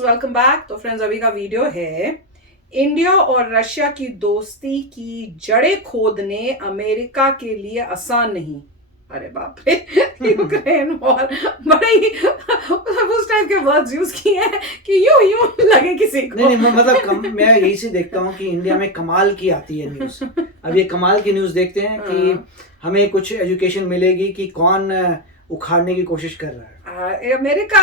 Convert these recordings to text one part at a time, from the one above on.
Welcome back. तो friends, अभी का वीडियो है इंडिया और रशिया की दोस्ती की जड़ें खोदने अमेरिका के लिए आसान नहीं। अरे बाप रे यूक्रेन वॉर, बड़े ही उस टाइप के वर्ड्स यूज किए हैं कि यूं यूं लगे किसी को। नहीं मतलब मैं यही से देखता हूँ कि इंडिया में कमाल की आती है न्यूज़। अब ये कमाल की न्यूज़ देखते हैं कि हमें कुछ एजुकेशन मिलेगी कि कौन उखाड़ने की कोशिश कर रहा है। अमेरिका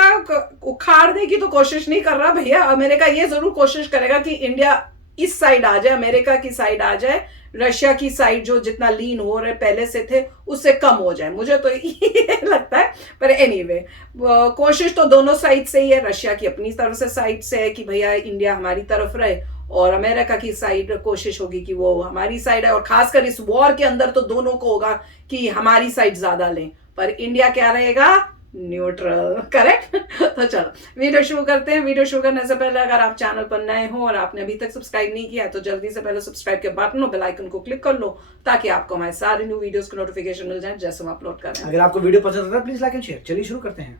उखाड़ने की तो कोशिश नहीं कर रहा भैया। अमेरिका ये जरूर कोशिश करेगा कि इंडिया इस साइड आ जाए, अमेरिका की साइड आ जाए, रशिया की साइड जो जितना लीन हो रहे पहले से थे उससे कम हो जाए, मुझे तो ये लगता है। पर एनीवे कोशिश तो दोनों साइड से ही है। रशिया की अपनी तरफ से साइड से है कि भैया इंडिया हमारी तरफ रहे, और अमेरिका की साइड कोशिश होगी कि वो हमारी साइड है। और खासकर इस वॉर के अंदर तो दोनों को होगा कि हमारी साइड ज्यादा लें, पर इंडिया क्या रहेगा? न्यूट्रल। करेक्ट। तो चलो वीडियो शुरू करते हैं। वीडियो शुरू करने से पहले अगर आप चैनल पर नए हो और आपने अभी तक सब्सक्राइब नहीं किया है तो जल्दी से पहले सब्सक्राइब के बटन और बेल आइकन को क्लिक कर लो, ताकि आपको हमारे सारे न्यू वीडियोस के नोटिफिकेशन मिल जाए जैसे हम अपलोड करें। अगर आपको वीडियो पसंद आता है प्लीज लाइक एंड शेयर। चलिए शुरू करते हैं।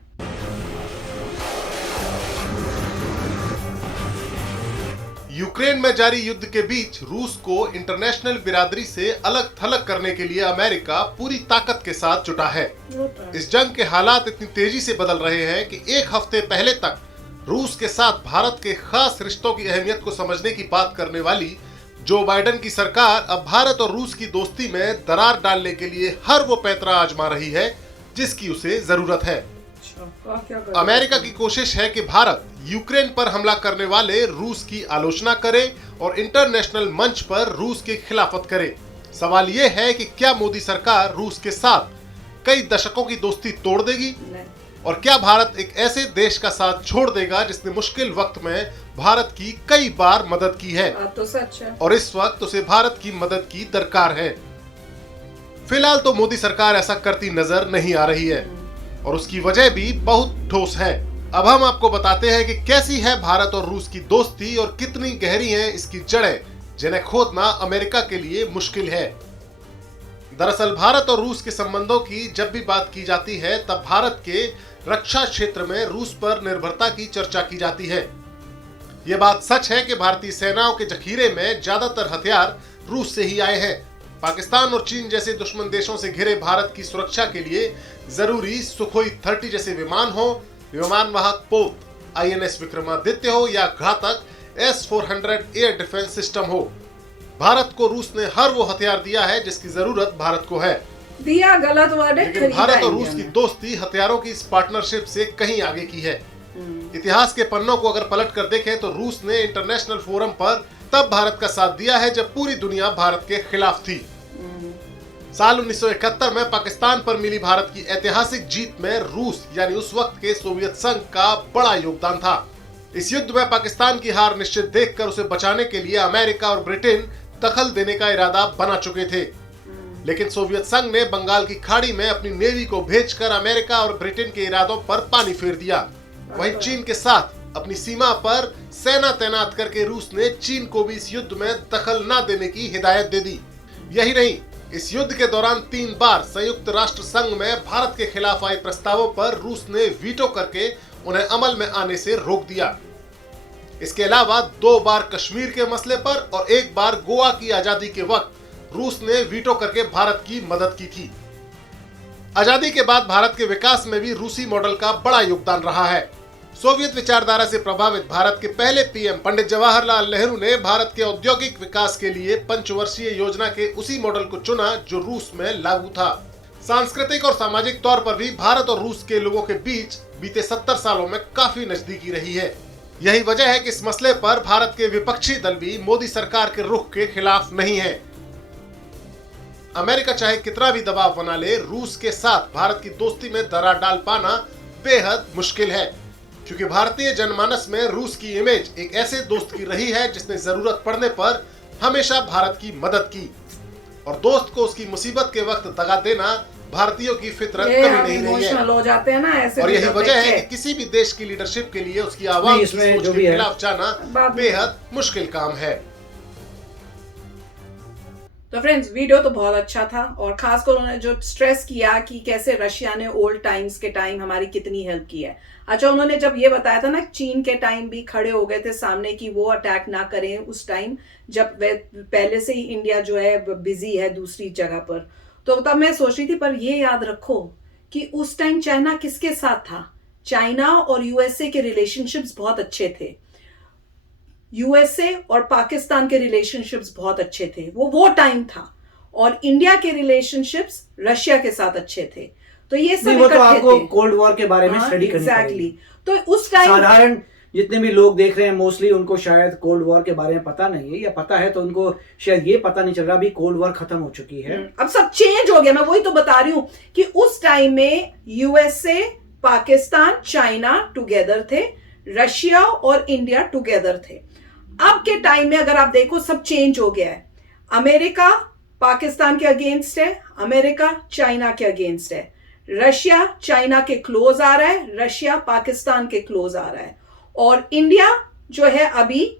यूक्रेन में जारी युद्ध के बीच रूस को इंटरनेशनल बिरादरी से अलग थलग करने के लिए अमेरिका पूरी ताकत के साथ जुटा है। इस जंग के हालात इतनी तेजी से बदल रहे हैं कि एक हफ्ते पहले तक रूस के साथ भारत के खास रिश्तों की अहमियत को समझने की बात करने वाली जो बाइडेन की सरकार अब भारत और रूस की दोस्ती में दरार डालने के लिए हर वो पैंतरा आजमा रही है जिसकी उसे जरूरत है। अमेरिका की कोशिश है कि भारत यूक्रेन पर हमला करने वाले रूस की आलोचना करे और इंटरनेशनल मंच पर रूस की खिलाफत करे। सवाल यह है कि क्या मोदी सरकार रूस के साथ कई दशकों की दोस्ती तोड़ देगी, और क्या भारत एक ऐसे देश का साथ छोड़ देगा जिसने मुश्किल वक्त में भारत की कई बार मदद की है, तो सच है। और इस वक्त उसे भारत की मदद की दरकार है। फिलहाल तो मोदी सरकार ऐसा करती नजर नहीं आ रही है, और उसकी वजह भी बहुत ठोस है। अब हम आपको बताते हैं कि कैसी है भारत और रूस की दोस्ती और कितनी गहरी हैं इसकी जड़ें, जिन्हें खोदना अमेरिका के लिए मुश्किल है। दरअसल भारत और रूस के संबंधों की जब भी बात की जाती है तब भारत के रक्षा क्षेत्र में रूस पर निर्भरता की चर्चा की जाती है। ये बात सच है कि भारतीय सेनाओं के जखीरे में ज्यादातर हथियार रूस से ही आए हैं। पाकिस्तान और चीन जैसे दुश्मन देशों से घिरे भारत की सुरक्षा के लिए जरूरी सुखोई 30 जैसे विमान हो, विमान वाहक पोत INS विक्रमादित्य हो, या घातक S-400 एयर डिफेंस सिस्टम हो, भारत को रूस ने हर वो हथियार दिया है जिसकी जरूरत भारत को है। दिया गलत वर्ड है। लेकिन भारत और रूस की दोस्ती हथियारों की इस पार्टनरशिप से कहीं आगे की है। इतिहास के पन्नों को अगर पलट कर देखें तो रूस ने इंटरनेशनल फोरम पर तब भारत का साथ दिया है जब पूरी दुनिया भारत के खिलाफ थी। साल 1971 में पाकिस्तान पर मिली भारत की ऐतिहासिक जीत में रूस यानी उस वक्त के सोवियत संघ का बड़ा योगदान था। इस युद्ध में पाकिस्तान की हार निश्चित देखकर उसे बचाने के लिए अमेरिका और ब्रिटेन दखल देने का इरादा बना चुके थे, लेकिन सोवियत संघ ने बंगाल की खाड़ी में अपनी नेवी को भेजकर अमेरिका और ब्रिटेन के इरादों पर पानी फेर दिया। वहीं चीन के साथ अपनी सीमा पर सेना तैनात करके रूस ने चीन को भी इस युद्ध में दखल न देने की हिदायत दे दी। यही नहीं, इस युद्ध के दौरान 3 बार संयुक्त राष्ट्र संघ में भारत के खिलाफ आए प्रस्तावों पर रूस ने वीटो करके उन्हें अमल में आने से रोक दिया। इसके अलावा 2 बार कश्मीर के मसले पर और 1 बार गोवा की आजादी के वक्त रूस ने वीटो करके भारत की मदद की थी। आजादी के बाद भारत के विकास में भी रूसी मॉडल का बड़ा योगदान रहा है। सोवियत विचारधारा से प्रभावित भारत के पहले पीएम पंडित जवाहरलाल नेहरू ने भारत के औद्योगिक विकास के लिए पंचवर्षीय योजना के उसी मॉडल को चुना जो रूस में लागू था। सांस्कृतिक और सामाजिक तौर पर भी भारत और रूस के लोगों के बीच बीते 70 सालों में काफी नजदीकी रही है। यही वजह है कि इस मसले पर भारत के विपक्षी दल भी मोदी सरकार के रुख के खिलाफ नहीं है। अमेरिका चाहे कितना भी दबाव बना ले, रूस के साथ भारत की दोस्ती में दरार डाल पाना बेहद मुश्किल है, क्योंकि भारतीय जनमानस में रूस की इमेज एक ऐसे दोस्त की रही है जिसने जरूरत पड़ने पर हमेशा भारत की मदद की, और दोस्त को उसकी मुसीबत के वक्त दगा देना भारतीयों की फितरत कभी नहीं रही है। हो जाते हैं ना ऐसे, और यही वजह है कि किसी भी देश की लीडरशिप के लिए उसकी आवाम की सोच के खिलाफ जाना बेहद मुश्किल काम है। तो फ्रेंड्स वीडियो तो बहुत अच्छा था और खासकर उन्होंने जो स्ट्रेस किया कि कैसे रशिया ने ओल्ड टाइम्स के टाइम हमारी कितनी हेल्प की है। अच्छा, उन्होंने जब ये बताया था ना, चीन के टाइम भी खड़े हो गए थे सामने कि वो अटैक ना करें उस टाइम जब पहले से ही इंडिया जो है बिजी है दूसरी जगह पर। तो तब मैं सोच रही थी, पर ये याद रखो कि उस टाइम चाइना किसके साथ था? चाइना और यूएसए के रिलेशनशिप्स बहुत अच्छे थे। यूएसए और पाकिस्तान के रिलेशनशिप्स बहुत अच्छे थे, वो टाइम था। और इंडिया के रिलेशनशिप्स रशिया के साथ अच्छे थे। तो ये सब वो तो आपको थे। कोल्ड वॉर के बारे में स्टडी करनी एग्जैक्टली। पड़ेगी। तो उस टाइम साधारण जितने भी लोग देख रहे हैं मोस्टली उनको शायद कोल्ड वॉर के बारे में पता नहीं है, या पता है तो उनको शायद ये पता नहीं चल रहा भी कोल्ड वॉर खत्म हो चुकी है। अब सब चेंज हो गया। मैं वही तो बता रही हूं कि उस टाइम में यूएसए, पाकिस्तान, चाइना टुगेदर थे, रशिया और इंडिया टुगेदर थे। अब के टाइम में अगर आप देखो सब चेंज हो गया है। अमेरिका पाकिस्तान के अगेंस्ट है, अमेरिका चाइना के अगेंस्ट है, रशिया चाइना के क्लोज आ रहा है, रशिया पाकिस्तान के क्लोज आ रहा है, और इंडिया जो है अभी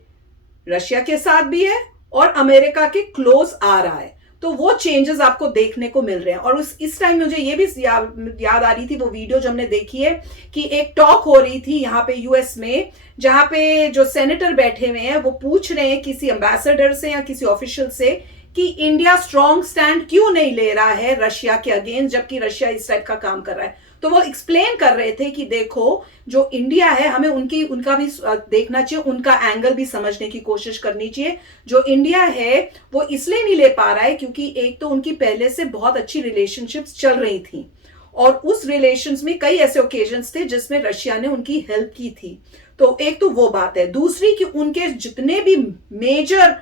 रशिया के साथ भी है और अमेरिका के क्लोज आ रहा है। तो वो चेंजेस आपको देखने को मिल रहे हैं। और इस टाइम मुझे ये भी याद आ रही थी वो वीडियो जो हमने देखी है कि एक टॉक हो रही थी यहाँ पे यूएस में, जहां पे जो सेनेटर बैठे हुए हैं वो पूछ रहे हैं किसी एम्बेसडर से या किसी ऑफिशियल से कि इंडिया स्ट्रॉन्ग स्टैंड क्यों नहीं ले रहा है रशिया के अगेंस्ट, जबकि रशिया इस टाइप का काम कर रहा है। तो वो एक्सप्लेन कर रहे थे कि देखो जो इंडिया है हमें उनका भी देखना चाहिए, उनका एंगल भी समझने की कोशिश करनी चाहिए। जो इंडिया है वो इसलिए नहीं ले पा रहा है क्योंकि एक तो उनकी पहले से बहुत अच्छी रिलेशनशिप्स चल रही थी और उस रिलेशंस में कई ऐसे ओकेजन्स थे जिसमें रशिया ने उनकी हेल्प की थी। तो एक तो वो बात है। दूसरी कि उनके जितने भी मेजर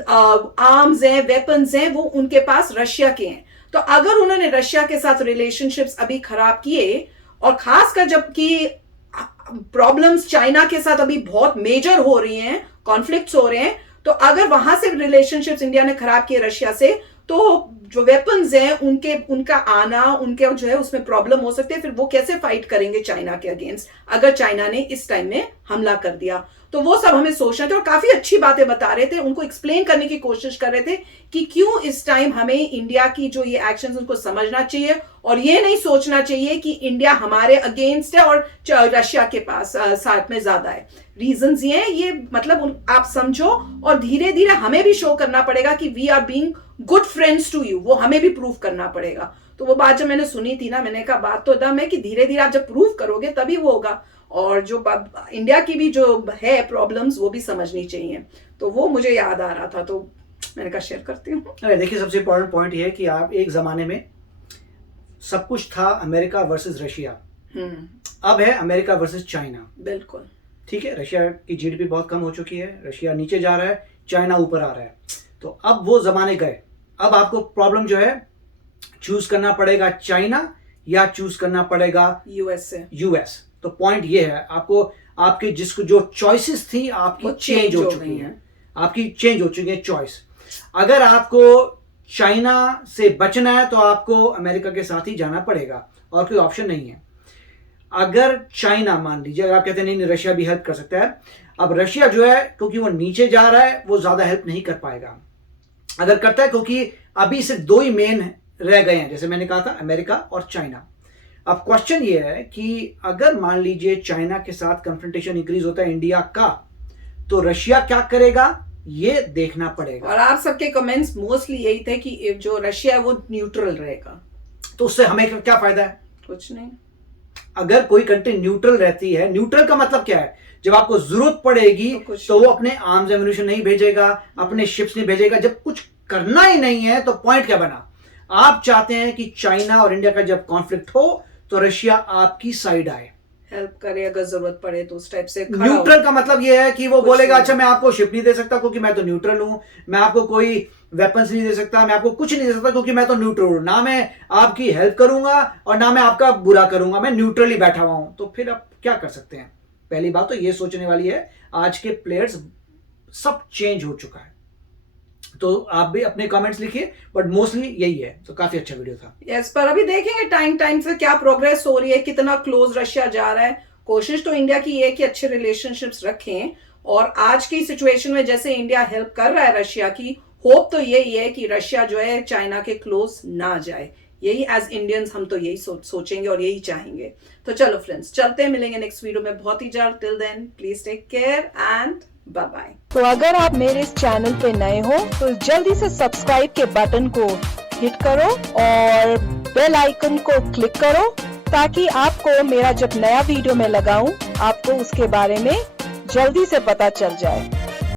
आर्म्स हैं, वेपन्स हैं, वो उनके पास रशिया के हैं। तो अगर उन्होंने रशिया के साथ रिलेशनशिप्स अभी खराब किए, और खासकर जबकि प्रॉब्लम्स चाइना के साथ अभी बहुत मेजर हो रही हैं, कॉन्फ्लिक्ट्स हो रहे हैं, तो अगर वहां से रिलेशनशिप्स इंडिया ने खराब किए रशिया से, तो जो वेपन्स हैं उनका आना, उनके जो है उसमें प्रॉब्लम हो सकती है। फिर वो कैसे फाइट करेंगे चाइना के अगेंस्ट अगर चाइना ने इस टाइम में हमला कर दिया? तो वो सब हमें सोचना था। और काफी अच्छी बातें बता रहे थे, उनको एक्सप्लेन करने की कोशिश कर रहे थे कि क्यों इस टाइम हमें इंडिया की जो ये एक्शंस उनको समझना चाहिए और ये नहीं सोचना चाहिए कि इंडिया हमारे अगेंस्ट है और रशिया के पास साथ में ज्यादा है। रीजंस ये हैं, ये मतलब आप समझो, और धीरे धीरे हमें भी शो करना पड़ेगा कि we are being good friends to you, वो हमें भी प्रूव करना पड़ेगा। तो वो बात जब मैंने सुनी थी ना, मैंने कहा बात तो दम है कि धीरे धीरे आप जब प्रूव करोगे तभी वो होगा। और जो इंडिया की भी जो है प्रॉब्लम्स वो भी समझनी चाहिए। तो वो मुझे याद आ रहा था, तो मैंने कहा शेयर करती हूँ। अरे देखिए, सबसे इंपॉर्टेंट पॉइंट ये है कि आप एक जमाने में सब कुछ था अमेरिका वर्सेस रशिया, अब है अमेरिका वर्सेस चाइना। बिल्कुल ठीक है, रशिया की जीडीपी बहुत कम हो चुकी है, रशिया नीचे जा रहा है, चाइना ऊपर आ रहा है। तो अब वो जमाने गए। अब आपको प्रॉब्लम जो है चूज करना पड़ेगा चाइना या चूज करना पड़ेगा यूएस। तो पॉइंट ये है, आपको आपके जिसको जो चॉइसेस थी आपकी चेंज हो चुकी हैं, आपकी चेंज हो चुकी है चॉइस। अगर आपको चाइना से बचना है तो आपको अमेरिका के साथ ही जाना पड़ेगा और कोई ऑप्शन नहीं है। अगर चाइना, मान लीजिए अगर आप कहते हैं नहीं रशिया भी हेल्प कर सकता है, अब रशिया जो है क्योंकि वो नीचे जा रहा है वो ज्यादा हेल्प नहीं कर पाएगा। अगर करता है, क्योंकि अभी सिर्फ दो ही मेन रह गए हैं, जैसे मैंने कहा था अमेरिका और चाइना। अब क्वेश्चन ये है कि अगर मान लीजिए चाइना के साथ कंफ्रंटेशन इंक्रीज होता है इंडिया का, तो रशिया क्या करेगा ये देखना पड़ेगा। और आप सबके कमेंट्स मोस्टली यही थे कि जो रशिया है वो न्यूट्रल रहेगा। तो उससे हमें क्या फायदा है? कुछ नहीं। अगर कोई कंट्री न्यूट्रल रहती है, न्यूट्रल का मतलब क्या है? जब आपको जरूरत पड़ेगी तो वो अपने आर्म्स एम्यूनिशन नहीं भेजेगा, अपने शिप्स नहीं भेजेगा। जब कुछ करना ही नहीं है तो पॉइंट क्या बना? आप चाहते हैं कि चाइना और इंडिया का जब कॉन्फ्लिक्ट हो तो रशिया आपकी साइड आए, हेल्प करे, अगर जरूरत पड़े तो उस टाइप से। न्यूट्रल का मतलब ये है कि वो बोलेगा अच्छा मैं आपको शिप नहीं दे सकता क्योंकि मैं तो न्यूट्रल हूं, मैं आपको कोई वेपन्स नहीं दे सकता, मैं आपको कुछ नहीं दे सकता क्योंकि मैं तो न्यूट्रल हूं, ना मैं आपकी हेल्प करूंगा और ना मैं आपका बुरा करूंगा, मैं न्यूट्रली बैठा हुआ हूं। तो फिर आप क्या कर सकते हैं? पहली बात तो ये सोचने वाली है, आज के प्लेयर्स सब चेंज हो चुका है। तो आप भी अपने कमेंट्स लिखिए, बट मोस्टली यही है। तो काफी अच्छा वीडियो था। यस, पर अभी देखेंगे टाइम से क्या प्रोग्रेस हो रही है, कितना क्लोज रशिया जा रहा है। कोशिश तो इंडिया की है कि अच्छे रिलेशनशिप्स रखें, और आज की सिचुएशन में जैसे इंडिया हेल्प कर रहा है रशिया की, होप तो यही है कि रशिया जो है चाइना के क्लोज ना जाए, यही एज इंडियंस हम तो यही सोचेंगे और यही चाहेंगे। तो चलो फ्रेंड्स, चलते हैं, मिलेंगे नेक्स्ट वीडियो में बहुत ही जल्द। Till then please take care and bye bye. तो अगर आप मेरे इस चैनल पे नए हो तो जल्दी से सब्सक्राइब के बटन को हिट करो और बेल आइकन को क्लिक करो, ताकि आपको मेरा जब नया वीडियो मैं लगाऊं आपको उसके बारे में जल्दी से पता चल जाए।